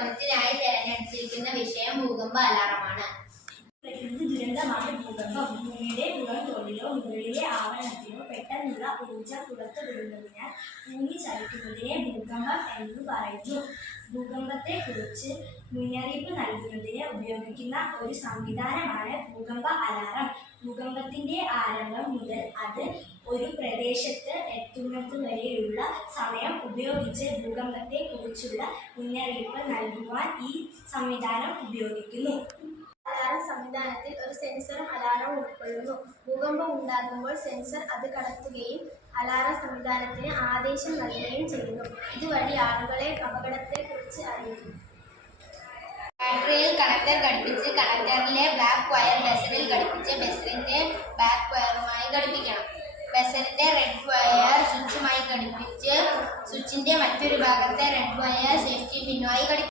പഠനത്തിനായി തിരഞ്ഞെടുത്തിരിക്കുന്ന വിഷയം ഭൂകമ്പ അലാറമാണ്. പ്രകൃതി ദുരന്തമാണ് ഭൂകമ്പം. ഭൂമിയുടെ പുറംതോടിലോ മുകളിലെ ആവരണത്തിലോ പെട്ടെന്നുള്ള ഊർജം പുറത്തുവിടുന്നതിനാൽ ഭൂമി ചലിക്കുന്നതിനെ ഭൂകമ്പം എന്ന് പറയുന്നു. ഭൂകമ്പത്തെക്കുറിച്ച് മുന്നറിയിപ്പ് നൽകുന്നതിന് ഉപയോഗിക്കുന്ന ഒരു സംവിധാനമാണ് ഭൂകമ്പ അലാറം. ഭൂകമ്പത്തിന്റെ ആരംഭം മുതൽ അത് ഒരു പ്രദേശത്ത് എത്തുന്നതുവരെയുള്ള സമയം ഉപയോഗിച്ച് ഭൂകമ്പത്തെക്കുറിച്ചുള്ള മുന്നറിയിപ്പ് നൽകുവാൻ ഈ സംവിധാനം ഉപയോഗിക്കുന്നു. അലാറം സംവിധാനത്തിൽ ഒരു സെൻസറും അലാറവും ഉൾക്കൊള്ളുന്നു. ഭൂകമ്പം ഉണ്ടാകുമ്പോൾ സെൻസർ അത് കടത്തുകയും അലാറം സംവിധാനത്തിന് ആദേശം നൽകുകയും ചെയ്യുന്നു. ഇതുവഴി ആളുകളെ അപകടത്തെക്കുറിച്ച് അറിയിക്കും. ബാറ്ററിയിൽ കണക്ടർ ഘടിപ്പിച്ച് കണക്ടറിലെ ബ്ലാക്ക് വയർ ബസറിൽ ഘടിപ്പിച്ച് ബസറിന്റെ ബാക്ക് വയറുമായി ഘടിപ്പിക്കണം. ബസറിന്റെ റെഡ് വയർ സ്വിച്ചുമായി ഘടിപ്പിച്ച് സ്വിച്ചിന്റെ മറ്റൊരു ഭാഗത്തെ റെഡ് വയർ സേഫ്റ്റി പിന്നുമായി ഘടിപ്പിക്കണം.